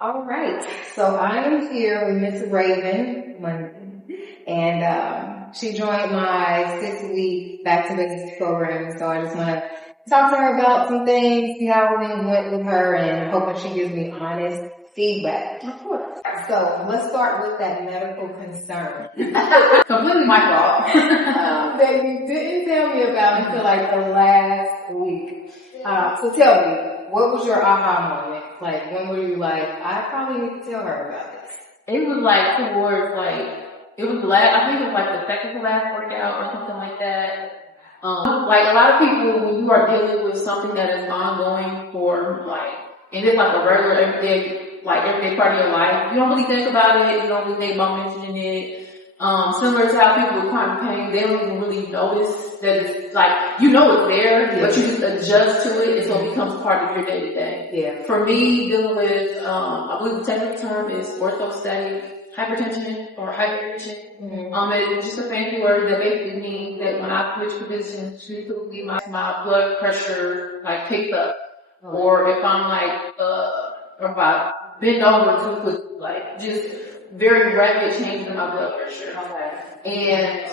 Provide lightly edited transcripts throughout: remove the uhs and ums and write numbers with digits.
All right. So I am here with Miss Raven Mundy, and she joined my 6-week Back to Basics program. So I just want to talk to her about some things, see how things went with her, and hoping she gives me honest feedback. Of course. So let's start with that medical concern. Completely my fault. That you didn't tell me about until like the last week. So tell me, what was your aha moment? Like, when were you like, I probably need to tell her about this? It was like towards it was I think it was like the second to last workout or something like that. Like a lot of people, when you are dealing with something that is ongoing for and it's like a regular everyday part of your life, you don't really think about it, you don't really think about mentioning it. Similar to how people with chronic pain, they don't even really notice that it's it's there, but you just adjust to it, and so it becomes part of your day to day. Yeah. For me, dealing with, I believe the technical term is orthostatic hypertension or hypertension. Mm-hmm. It's just a fancy word that basically means that when I switch positions, usually my blood pressure picks up, or if I'm or if I bend over too quick, just very rapid changes in my blood pressure. Okay. And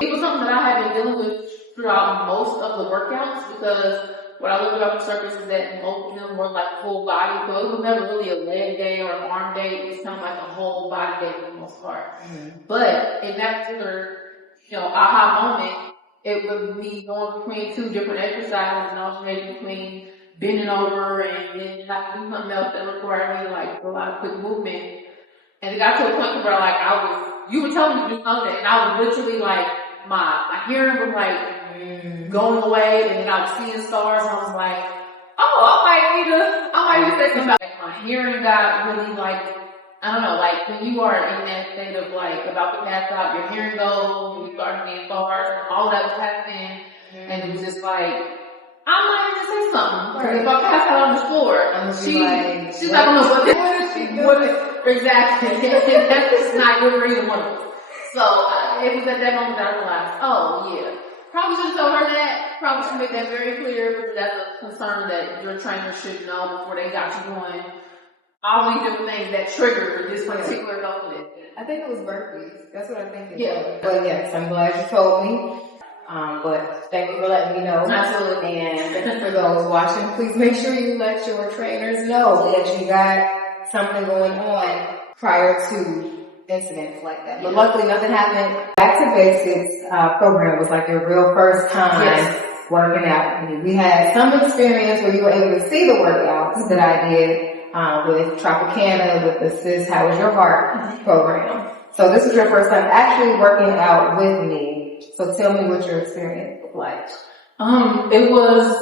it was something that I had been dealing with throughout most of the workouts, because what I looked at on the surface is that most of them were full body, so it was never really a leg day or an arm day. It was kind of like a whole body day for the most part. Mm-hmm. But in that particular, aha moment, it was me going between two different exercises and alternating between bending over and then have to do something else that required me a lot of quick movement. And it got to a point where you were telling me to do something, and I was literally my hearing was going away, and then I was seeing stars, and I was like, oh, I might need to say something about it. My hearing got really I don't know, when you are in that state of about to pass out, your hearing goes, and you start seeing stars, and all that was happening, and it was just I might need to say something. Because if I pass out on the floor, she's not gonna know what exactly. That's just not good for either one of us. So it was at that moment that I realized, oh yeah, probably should tell her that. Probably should make that very clear, because that's a concern that your trainer should know before they got you going. All these different things that trigger this particular confidence. I think it was burpees. That's what I think it was. But yes, I'm glad you told me. But thank you for letting me know. Absolutely. And for those watching, please make sure you let your trainers know that you got something going on prior to incidents like that. But luckily nothing happened. Back to Basics program was your real first time working out. And we had some experience where you were able to see the workouts that I did with Tropicana, with the Sis How Is Your Heart program. So this was your first time actually working out with me. So tell me what your experience was like. It was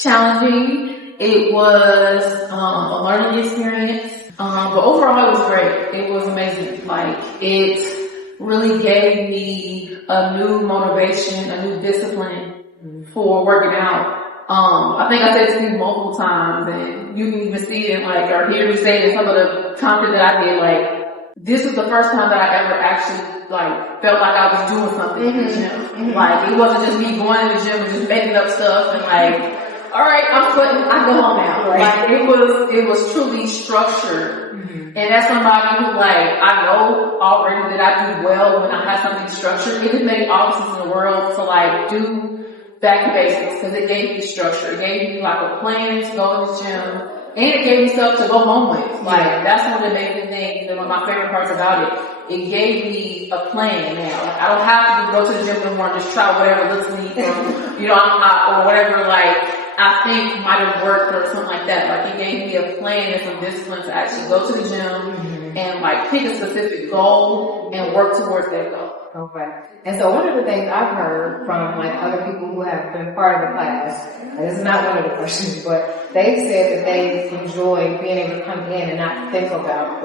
challenging. It was a learning experience. But overall it was great. It was amazing. It really gave me a new motivation, a new discipline for working out. I think I said this to you multiple times, and you can even see it or hear me say it in some of the content that I did, this was the first time that I ever actually felt like I was doing something in the gym. It wasn't just me going to the gym and just making up stuff and all right, I'm sweating, I go home now. It was truly structured. And as somebody who I know already that I do well when I have something structured, it just made all the sense in the world to do Back to Basics, because it gave me structure. It gave me a plan to go to the gym. And it gave me stuff to go home with. That's one of the amazing things, and one of my favorite parts about it. It gave me a plan now. I don't have to go to the gym anymore and just try whatever looks neat or whatever I think might have worked or something like that. It gave me a plan and some discipline to actually go to the gym and pick a specific goal and work towards that goal. Okay. And so one of the things I've heard from other people who have been part of the class, and this is not one of the questions, but they said that they enjoy being able to come in and not think about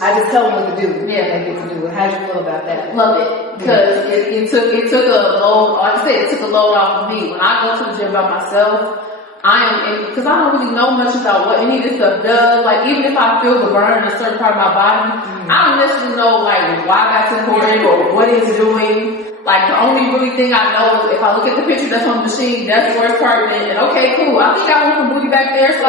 I just tell them what to do. Yeah, they get to do it. How do you feel about that? Love it. Because it took a load, like I said, it took a load off of me. When I go to the gym by myself, because I don't really know much about what any of this stuff does. Even if I feel the burn in a certain part of my body, I don't necessarily know why that's important or what it's doing. Like, the only really thing I know is if I look at the picture that's on the machine, that's where it's pertinent. And okay, cool. I think I want some booty back there, so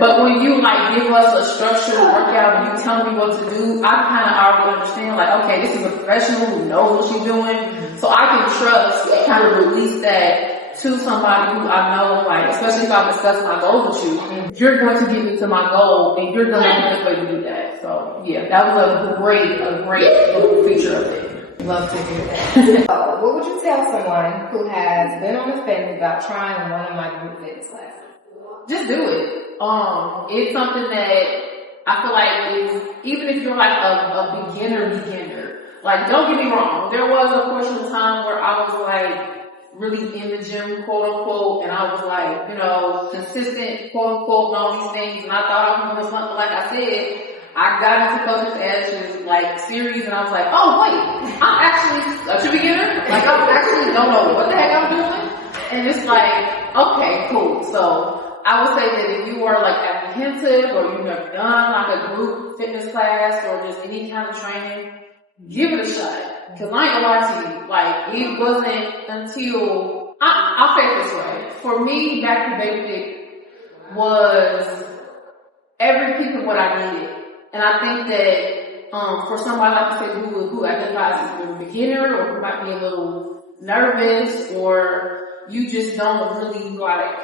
but when you like give us a structured workout and you tell me what to do, I kind of already understand, like, okay, this is a professional who knows what she's doing. So I can trust and kind of release that to somebody who I know, like, especially if I discuss my goal with you, you're going to get me to my goal and you're going to have a good way to do that. So yeah, that was a great little feature of it. Love to hear that. So, what would you tell someone who has been on the fence about trying one of my group fitness classes? Just do it. It's something that I feel like is, even if you're like a beginner, like, don't get me wrong, there was a portion of time where I was like really in the gym, quote unquote, and I was like, you know, consistent, quote unquote, and all these things, and I thought I was doing something. Like I said, I got into Coach's Ashes like series, and I was like, oh wait, I'm actually a beginner. Like, I actually don't know what the heck I'm doing, and it's like, okay, cool. So I would say that if you are like apprehensive or you've never done like a group fitness class or just any kind of training, give it a shot. Cause I ain't gonna lie to you, like, it wasn't until I'll say it this way. For me, back to basic was every piece of what I needed. And I think that for somebody, like I said, who identifies as a beginner or who might be a little nervous or you just don't really like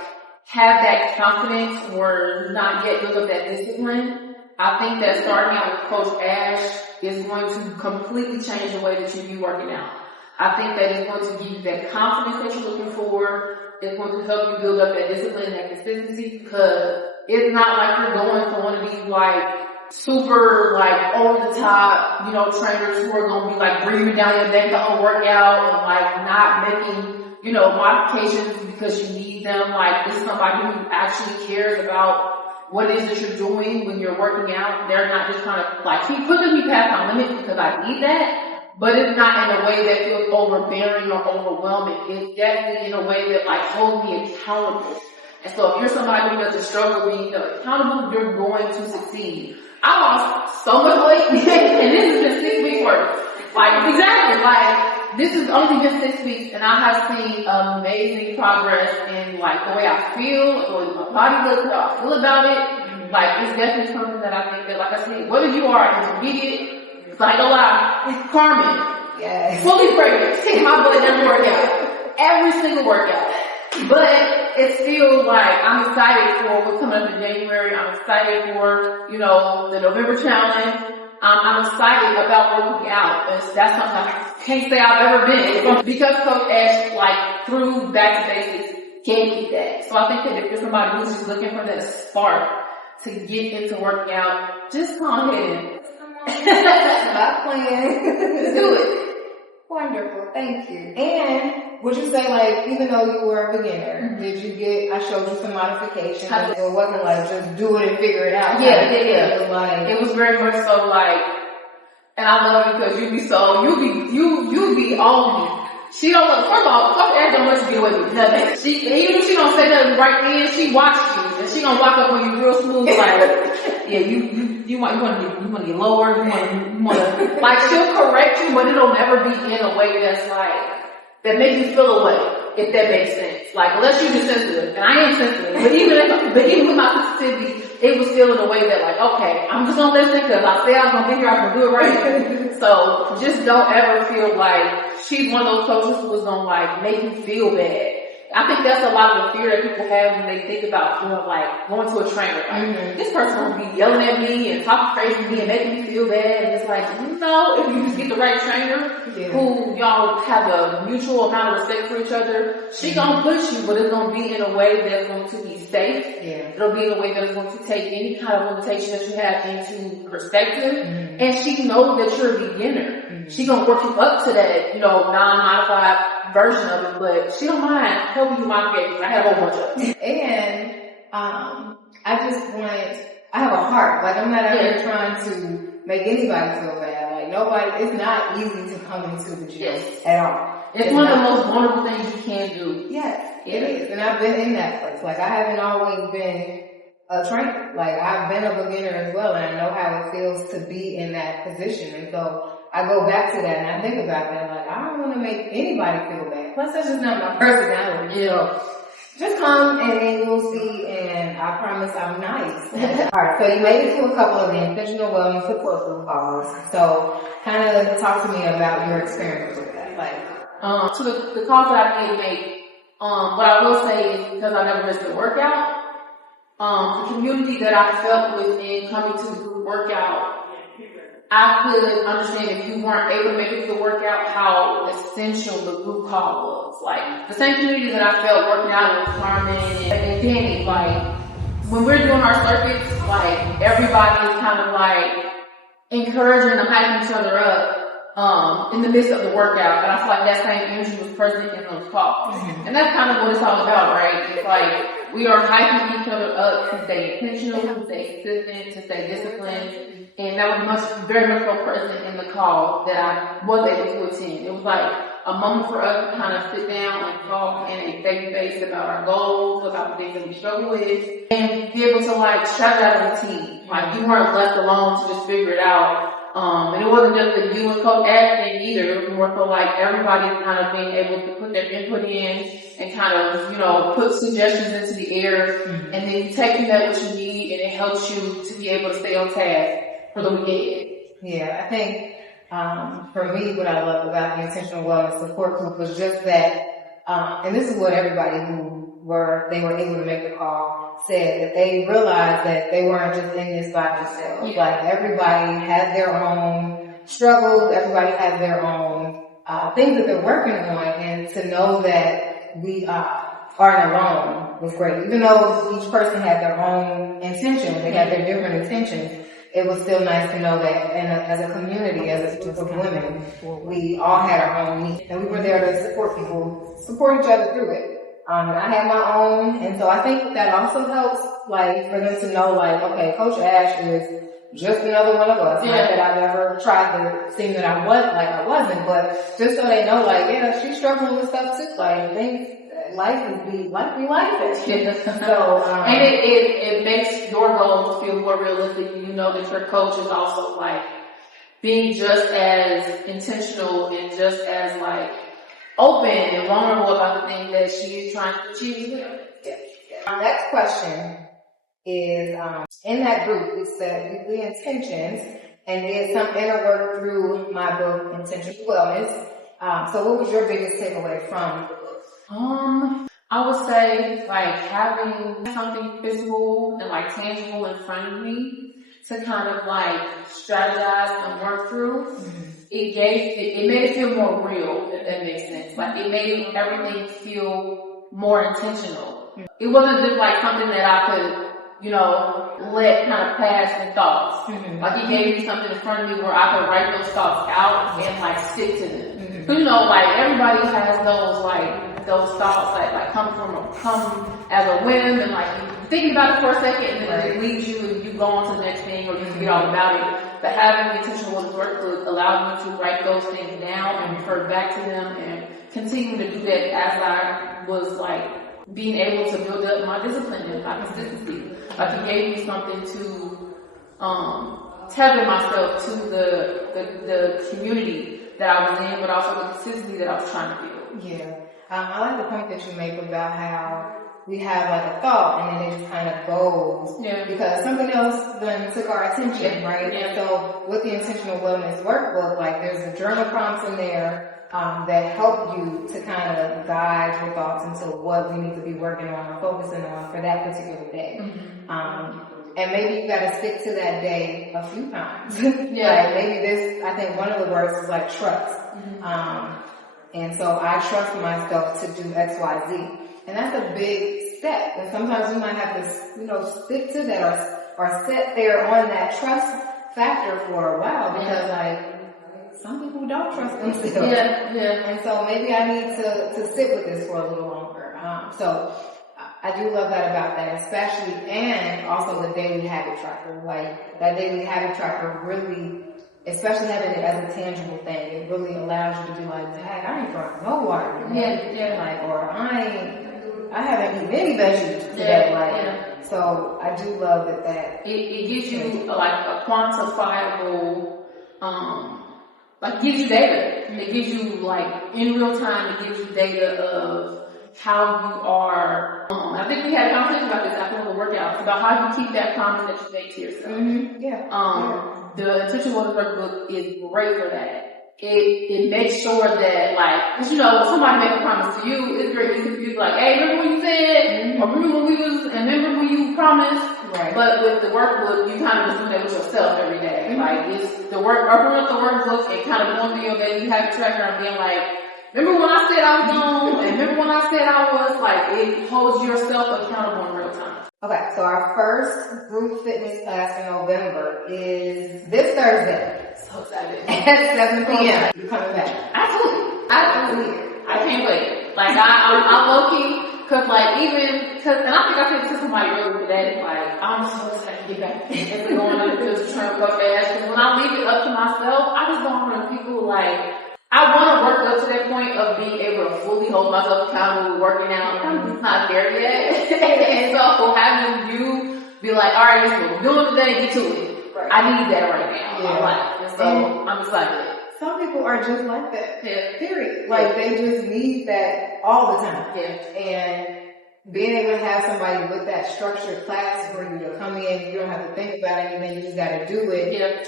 have that confidence or not yet build up that discipline, I think that starting out with Coach Ash is going to completely change the way that you view working out. I think that it's going to give you that confidence that you're looking for. It's going to help you build up that discipline and that consistency, because it's not like you're going for one of these like super like over the top, you know, trainers who are going to be like breathing down your neck the whole workout and like not making, you know, modifications because you need them. Like, this is somebody who actually cares about what it is that you're doing when you're working out. They're not just trying to like keep pushing me past my limits because I need that, but it's not in a way that feels overbearing or overwhelming. It's definitely in a way that like holds me accountable. And so if you're somebody who doesn't struggle with being accountable, you're going to succeed. I lost so much weight, and this has been 6 weeks worth. Like, exactly, like, this has only been 6 weeks, and I have seen amazing progress in, like, the way I feel, or my body looks, how I feel about it. Like, it's definitely something that I think that, like I said, whether you are intermediate, it's like, it's Carmen. Yes. Fully pregnant, take my butt every workout. Every single workout. But it's still like, I'm excited for what's coming up in January. I'm excited for, you know, the November challenge. I'm excited about working out. That's something I can't say I've ever been. Because Coach Ash, like, through Back to Basics, gave me that. So I think that if you're somebody who's just looking for that spark to get into working out, just come ahead and Not playing. just do it. Wonderful, thank you. And would you say, like, even though you were a beginner, did you I showed you some modifications, and it wasn't like just do it and figure it out? Yeah. It was It was very much so like, and I love it because you be on me. She don't look, first of all, Coach Ash don't let you get away with nothing. Even if she don't say nothing right then, she watched you, and she gonna walk up on you real smooth, like, yeah, you want to get lower, you want to, like, she'll correct you, but it'll never be in a way that's like, that makes you feel away, if that makes sense. Like, unless you're just sensitive, and I am sensitive, but even with my sensitivity, it was still in a way that like, okay, I'm just gonna listen because I said I was gonna be here, I'm gonna do it right. So just don't ever feel like she's one of those coaches who was gonna like make you feel bad. I think that's a lot of the fear that people have when they think about going to a trainer. Like, this person will be yelling at me and talking crazy to me and making me feel bad. And it's like, no, if you just get the right trainer who y'all have a mutual amount of respect for each other, she gonna push you, but it's gonna be in a way that's going to be safe. Yeah. It'll be in a way that's going to take any kind of limitation that you have into perspective. And she knows that you're a beginner. She gonna work you up to that, non-modified version of it, but she don't mind helping you modify it. I have a whole bunch of them. And I have a heart. Like, I'm not out here trying to make anybody feel bad. Like, it's not easy to come into the gym at all. It's one of the most wonderful things you can do. Yes, it is. And I've been in that place. Like, I haven't always been a trainer. Like, I've been a beginner as well, and I know how it feels to be in that position. And so I go back to that and I think about that. Like, I don't want to make anybody feel bad. Plus, that's just not my personality. You know, just come and then you'll see, and I promise I'm nice. Alright, so you made it to a couple of the intentional wellness support group calls. So kind of talk to me about your experience with that. Like, so the calls that I did make, what I will say is, because I never missed a workout, the community that I felt within coming to the group workout, I could understand if you weren't able to make it to the workout, how essential the group call was. Like, the same community that I felt working out with Carmen and Danny, like, when we're doing our circuits, like, everybody is kind of like encouraging and hyping each other up, in the midst of the workout. And I feel like that same energy was present in those calls. Mm-hmm. And that's kind of what it's all about, right? It's like, we are hyping each other up to stay intentional, to stay consistent, to stay disciplined. And that was very much so present in the call that I was able to attend. It was like a moment for us to kind of sit down and talk in a face-to-face about our goals, about the things that we struggle with, and be able to like shout it out as a team. Like, you weren't left alone to just figure it out. And it wasn't just the you and Coach Ash thing either. It was more so like everybody kind of being able to put their input in and kind of, you know, put suggestions into the air, and then you take that what you need, and it helps you to be able to stay on task for the weekend. Yeah, I think for me, what I love about the intentional wellness support group was just that, and this is what everybody they were able to make the call said, that they realized that they weren't just in this by themselves. Yeah. Like, everybody had their own struggles, everybody had their own things that they're working on, and to know that we aren't alone was great. Even though each person had their own intentions, they had their different intentions, it was still nice to know that, and as a community, as a group of women, we all had our own needs, and we were there to support each other through it. And I had my own, and so I think that also helps, like, for them to know, like, okay, Coach Ash is just another one of us. Yeah. Not that I've ever tried to seem that I wasn't, but just so they know, like, yeah, she's struggling with stuff too. Like, life be life. So, and it makes your goals feel more realistic. You know that your coach is also like being just as intentional and just as like open and vulnerable about the thing that she is trying to achieve. Yeah. Our next question is, in that group, we said weekly intentions and did some inner work through my book, Intentional Wellness. So what was your biggest takeaway from the book? I would say like having something physical and like tangible in front of me to kind of like strategize and work through. Mm-hmm. It made it feel more real, if that makes sense. Like, it made everything feel more intentional. Mm-hmm. It wasn't just like something that I could, you know, let kind of pass in thoughts. Mm-hmm. Like, it gave me something in front of me where I could write those thoughts out and like stick to them. Mm-hmm. You know, like, everybody has those thoughts like come as a whim, and like you thinking about it for a second, and then it leaves you and you go on to the next thing, or you forget all about it. But having the intentional wellness work group allowed me to write those things down and refer back to them, and continue to do that as I was like being able to build up my discipline and my consistency. Like, it gave me something to tether myself to the community that I was in, but also the consistency that I was trying to build. Yeah. I like the point that you make about how we have like a thought and then it just kind of goes. Yeah. Because something else then took our attention, right? Yeah. So with the intentional wellness workbook, like, there's a journal prompts in there that help you to kind of guide your thoughts into what we need to be working on or focusing on for that particular day. Mm-hmm. And maybe you gotta stick to that day a few times. Yeah. Like, maybe I think one of the words is like trust. Mm-hmm. And so I trust myself to do X, Y, Z. And that's a big step. And sometimes we might have to, you know, stick to that or sit there on that trust factor for a while, because like, some people don't trust themselves. Yeah, yeah. And so maybe I need to sit with this for a little longer. So I do love that about that, especially, and also the daily habit tracker. Like, that daily habit tracker really, especially having it as a tangible thing, it really allows you to be like, dang, I ain't drunk no water. Yeah, yeah. Like, or I haven't eaten any veggies today. So I do love that. It gives you like a quantifiable, like gives you data. It gives you like in real time. It gives you data of how you are. I think we had a conversation about this after the workout about how you keep that promise that you make to yourself. Mm-hmm. Yeah. The intentional wellness workbook is great for that. It makes sure that, like, cause you know, when somebody make a promise to you, it's great because you're like, hey, remember when you said, or remember when we was, and remember when you promised. Right. But with the workbook, you kind of just do that with yourself every day. Like, it's the work, opening up the workbook and kind of going through your day, you have a tracker and being like, remember when I said I was gone, and remember when I said I was, like, it holds yourself accountable in real time. Okay, so our first group fitness class in November is this Thursday. So excited. At 7 p.m. You coming back? Absolutely. I can't wait. Like, I'm low-key, cause like even, and I think I said this to somebody earlier today, like, I'm so excited to get back and going on the turn real fast, cause when I leave it up to myself, I just don't want people like, I want to work up to that point of being able to fully hold myself accountable, working out. I'm just not there yet. And so having you be like, all right, listen, we're doing today, get to it. Right. I need that right now in my life. And so I'm excited. Some people are just like that. Yeah. Period. Like they just need that all the time. Yeah. And being able to have somebody with that structured class where you come in, you don't have to think about anything, you just got to do it. Yeah.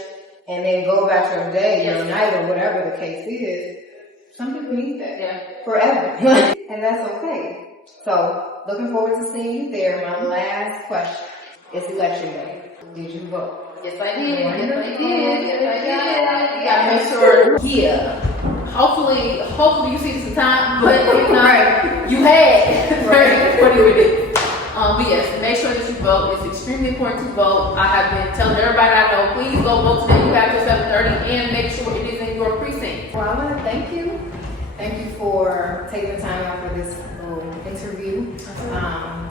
And then go about your day, your night, or whatever the case is. Some people need that forever. And that's okay. So, looking forward to seeing you there. My last question is election day. Did you vote? Yes, I did. You gotta make sure. Yeah. Hopefully you see some time, but if not, you had. Right. What do you do? But yes, make sure that you vote. It's extremely important to vote. I have been telling everybody I know, please go vote today. You have till 7:30 and make sure it is in your precinct. Well, I want to thank you. Thank you for taking the time out for this little interview.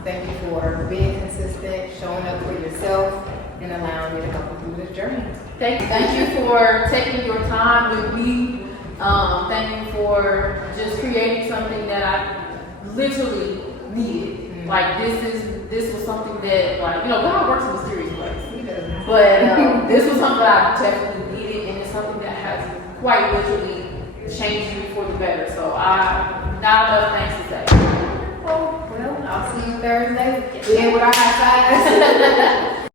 Thank you for being consistent, showing up for yourself, and allowing me to help you through this journey. Thank you for taking your time with me. Thank you for just creating something that I literally needed. Like this was something that, like, you know, God works in mysterious ways. But this was something that I definitely needed, and it's something that has quite literally changed me for the better. So I not enough thanks to say. Well, I'll see you Thursday. We in with our high fives.